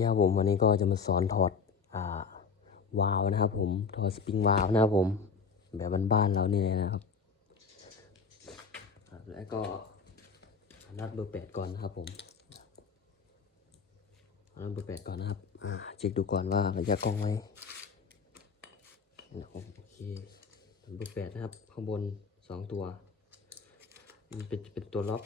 ดีครับผมวันนี้ก็จะมาสอนถอดอ่าวาล์วนะครับผมถอดสปริงวาล์วนะครับผม แบบบ้านๆเรานี่เลยนะครับครับ แล้วก็นัดเบอร์แปดก่อนนะครับผมนัดเบอร์แปดก่อนนะครับอ่าเช็คดูก่อนว่าระยะกล้องไว้นะครับโอเคนัดเบอร์แปดนะครับข้างบนสองตัว มันเป็นเป็นตัวล็อก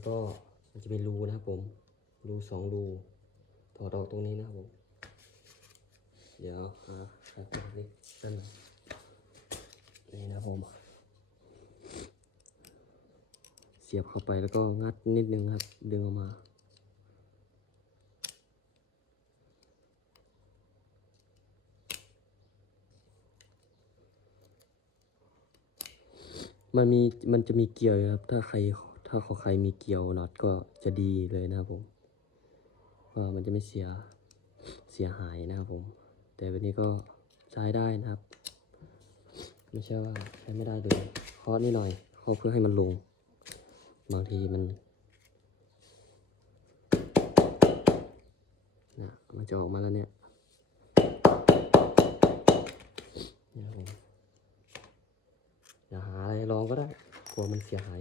แล้วก็มันจะเป็นรูนะครับผม รูสองรูถอดออกตรงนี้นะครับผม เดี๋ยวหาหาตัวนี้นั่นนี่นะผม เสียบเข้าไปแล้วก็งัดนิดนึงครับ ดึงออกมามันมีมันจะมีเกลียวครับ ถ้าใคร ถ้าของใครมีเกลียวน็อตก็จะดีเลยนะครับผมว่ามันจะไม่เสียเสียหายนะครับผม แต่วันนี้ก็ใช้ได้นะครับ ไม่ใช่ว่าใช้ไม่ได้เลยเคาะนิดหน่อยเคาะเพื่อให้มันลง บางทีมันนะมันจะออกมาแล้วเนี่ยอย่าหาอะไรลองก็ได้กลัวมันเสียหาย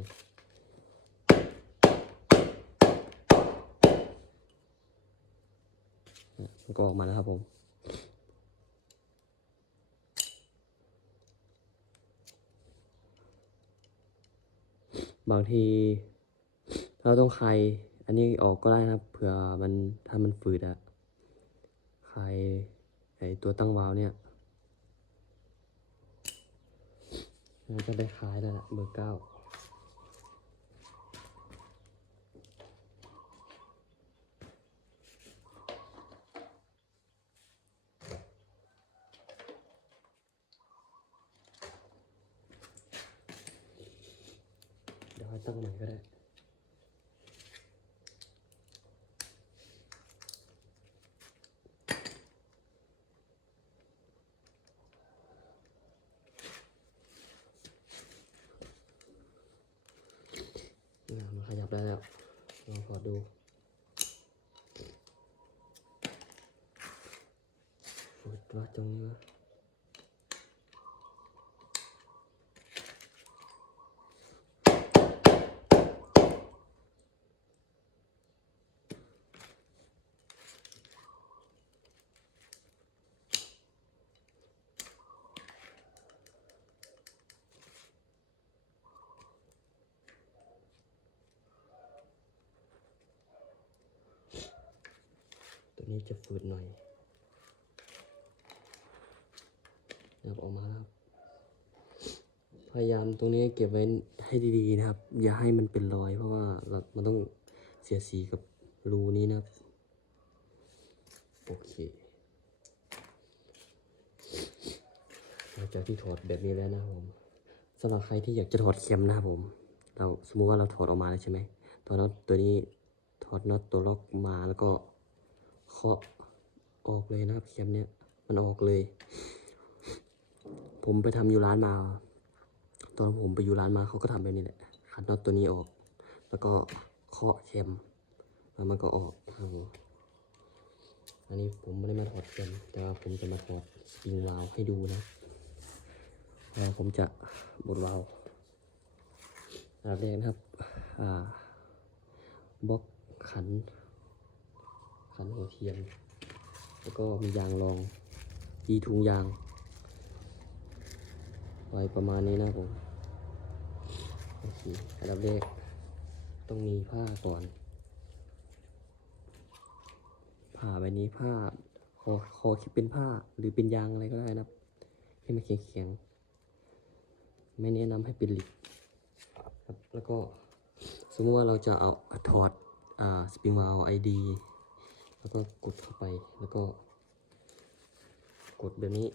เนี่ยมัน ก็ออกมาแล้วครับผม บางทีเราต้องคลายอันนี้ออกก็ได้นะครับเผื่อมันถ้ามันฝืดอะคลายไอตัวตั้งวาล์วเนี่ยมันก็ได้คลายแล้วล่ะเบอร์เก้าเดี๋ยวให้ ตั้งใหม่ก็ได้อ่ามันขยับได้แล้วลองถอดดูฝึดตรงนี้ นี้จะฝืดหน่อยนะครับออกมาครับ พยายามตรงนี้เก็บไว้ให้ดีๆนะครับ อย่าให้มันเป็นรอย เพราะว่าเรามันต้องเสียสีกับรูนี้นะครับ โอเคหลังจากที่ถอดแบบนี้แล้วนะครับผมสำหรับใครที่อยากจะถอดเข็มนะครับผม เราสมมุติว่าเราถอดออกมาแล้วใช่ไหมตัวน็อตตัวนี้ถอดน็อตตัวล็อกมาแล้วก็ เคาะออกเลยนะครับเข็มเนี้ยมันออกเลย ผมไปทำอยู่ร้านมา ตอนผมไปอยู่ร้านมาเขาก็ทำแบบนี้แหละขัดน็อตตัวนี้ออก แล้วก็เคาะเข็มแล้วมันก็ออกอันนี้ผมไม่ได้มาถอดเข็มแต่ว่าผมจะมาถอดสปริงวาล์วให้ดูนะแล้วผมจะบดวาล์วอันดับแรกนะครับอ่าบล็อกขัน ขันหัวเทียนแล้วก็มียางรองดีถุงยางไว้ประมาณนี้นะผมโอเคอันดับแรกต้องมีผ้าก่อน ผ้าใบนี้ผ้าคอคอคิดเป็นผ้าหรือเป็นยางอะไรก็ได้นะให้มันแข็งๆไม่แนะนำให้เป็นหล็กครับแล้วก็สมมติว่าเราจะเอาถอดอ่าสปริงมาเอาไอดี แล้วก็กดเข้าไปแล้วก็ กดแบบนี้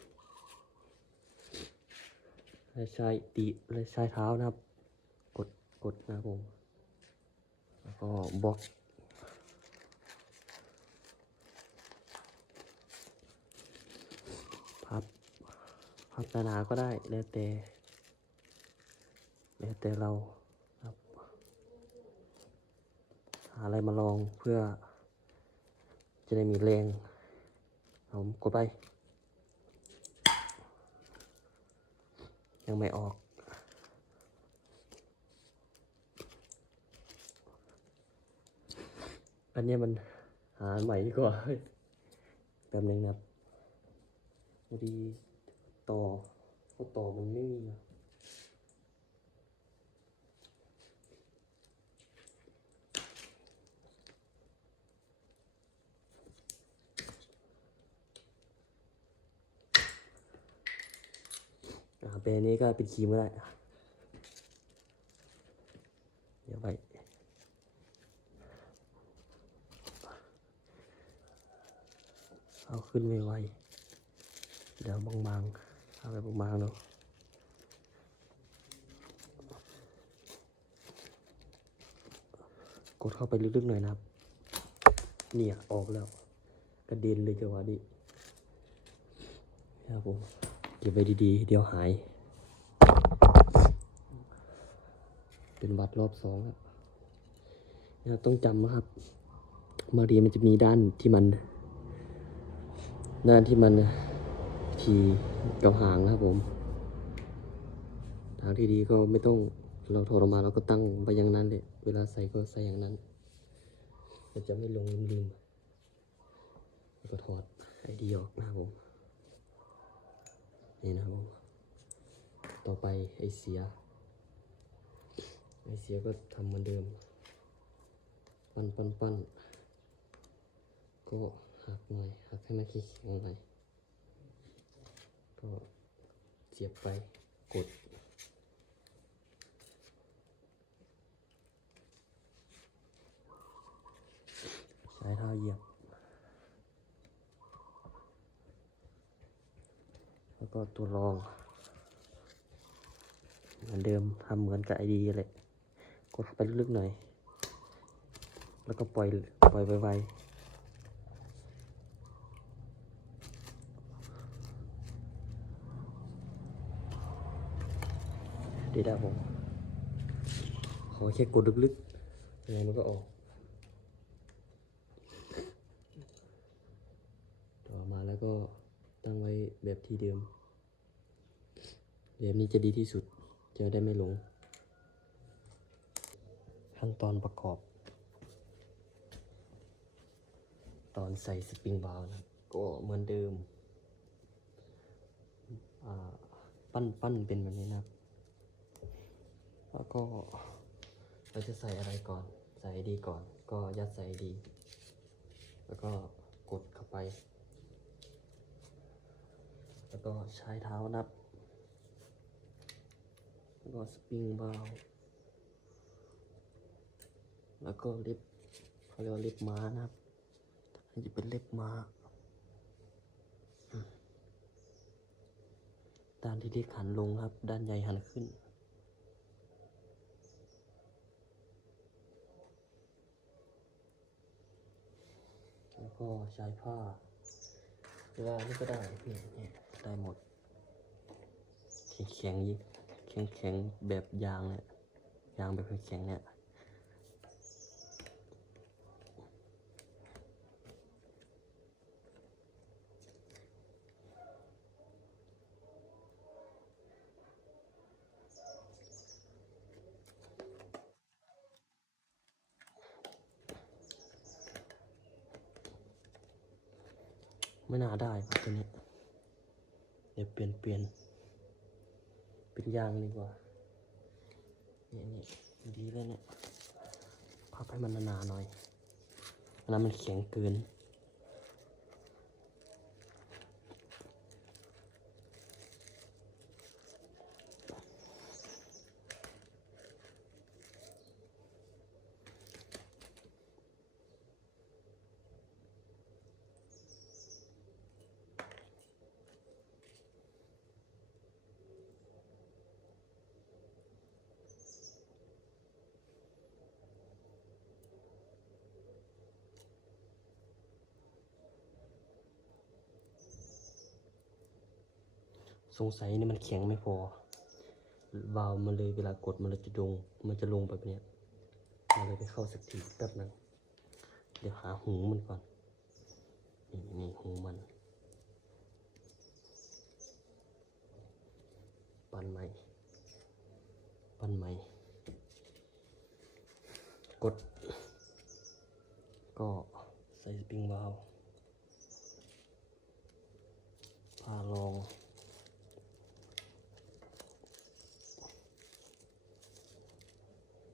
ให้ใช้ตีเลยใช้เท้านะครับ กดกดนะครับผมแล้วก็บล็อกพับพับหนาก็ได้แล้วแต่แล้วแต่เราครับหาอะไรมาลองเพื่อ จะได้มีแรงเอาผมกดไป ยังไม่ออกอันนี้มันหาใหม่ดีกว่าแป๊บนึงนะครับพอดีต่อข้อต่อมันไม่มีนะ เป็นอันนี้ก็เป็นครีมก็ได้ เดี๋ยวไปเอาขึ้นไวๆเดี๋ยวบางๆเอาไปบางๆเนาะกดเข้าไปลึกๆหน่อยนะครับ เนี่ยออกแล้ว กระเด็นเลยจังหวะนี้ครับผม เก็บไว้ดีๆ เดี๋ยวหาย เป็นวัดรอบสองแล้วนะครับต้องจำนะครับบางทีมันจะมีด้านที่มัน ด้านที่มันทีกับหางนะครับผมทางที่ดีก็ไม่ต้องเราถอดออกมาเราก็ตั้งไปอย่างนั้นเลยเวลาใส่ก็ใส่อย่างนั้นมันจะไม่ลงลืมๆแล้วก็ถอดไอดีออกนะครับผมนี่นะครับผมต่อไปไอเสีย ไอเสียก็ทำเหมือนเดิม ปั้นปั้นปั้นก็หักหน่อยหักให้มันแข็งหน่อยก็เสียบไปกดใช้เท้าเหยียบ แล้วก็ตัวรอง เหมือนเดิมทำเหมือนกับไอดีเลย กดเข้าไปลึกๆหน่อย แล้วก็ปล่อยปล่อยไวๆดี๋ยวผมขอแค่กดลึกๆยังไงมันก็ออกต่อมาแล้วก็ตั้งไว้แบบที่เดิมแบบนี้จะดีที่สุดจะได้ไม่หลง ขั้นตอนประกอบ ตอนใส่สปริงบาร์นะก็เหมือนเดิมปั้นปั้นเป็นแบบนี้นะครับ แล้วก็เราจะใส่อะไรก่อน ใส่ดีก่อน ก็ยัดใส่ดี แล้วก็กดเข้าไป แล้วก็ใช้เท้านับ แล้วก็สปริงบาร์ แล้วก็เล็บเขาเรียกว่าเล็บม้านะครับอันนี้จะเป็นเล็บม้าอืมด้านที่เล็กหันลงครับ ด้านใหญ่หันขึ้น แล้วก็ใช้ผ้าหรือว่านี่ก็ได้นี่นี่ยได้หมด แข็งๆยิแข็งแข็งแบบยางเนี่ยยางแบบแข็งเนี่ย ไม่น่าได้ตัวนี้ เดี๋ยวเปลี่ยนเปลี่ยนเป็นยางดีกว่าเนี่ยนี่ดีเลยเนี่ยพับให้มันหนาๆหน่อยอันนั้นมันแข็งเกิน สงสัยนี่มันแข็งไม่พอวาล์วมันเลยเวลากดมันเลยจะลงมันจะลงแบบเนี้ยมันเลยไปเข้าสักทีแป๊บนึงเดี๋ยวหาหูมันก่อนนี่นี่หูมันปั้นใหม่ปั้นใหม่กด ก็ใส่สปริงวาล์วพาลอง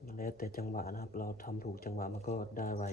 มัน แล้วแต่จังหวะนะครับ เราทำถูกจังหวะมันก็ได้ไว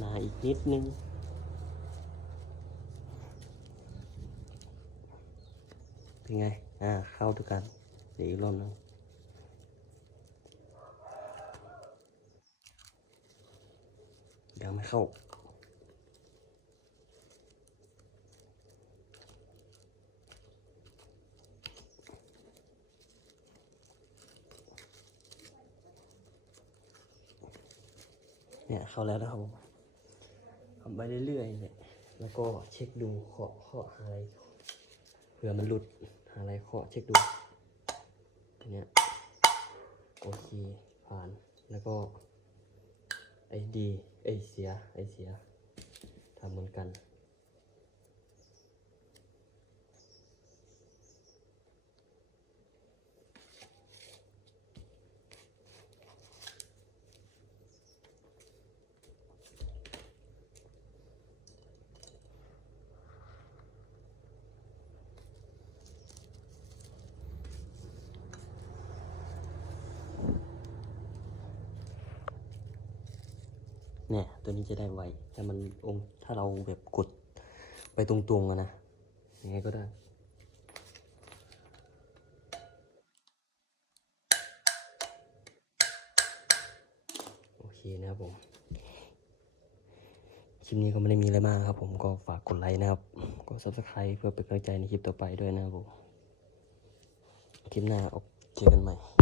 หนาอีกนิดนึงเป็นไง อ่า เข้าด้วยกันเดี๋ยวอีกรอบนึงยังไม่เข้า เนี่ย เข้าแล้วนะครับผม ทำไปเรื่อยๆเนี่ยแล้วก็เช็คดูเคาะเคาะอะไรเผื่อมันหลุดหาอะไรเคาะเช็คดูทีเนี้ยโอเคผ่านแล้วก็ไอดีไอเสียไอเสียทำเหมือนกัน เนี่ยตัวนี้จะได้ไวแต่มันองถ้าเราแบบกดไปตรงๆอะนะยังไงก็ได้โอเคนะครับผมคลิปนี้ก็ไม่ได้มีอะไรมากครับ ผมก็ฝากกดไลค์นะครับกด subscribe เพื่อเป็นกำลังใจในคลิปต่อไปด้วยนะครับผมคลิปหน้าเจอกันใหม่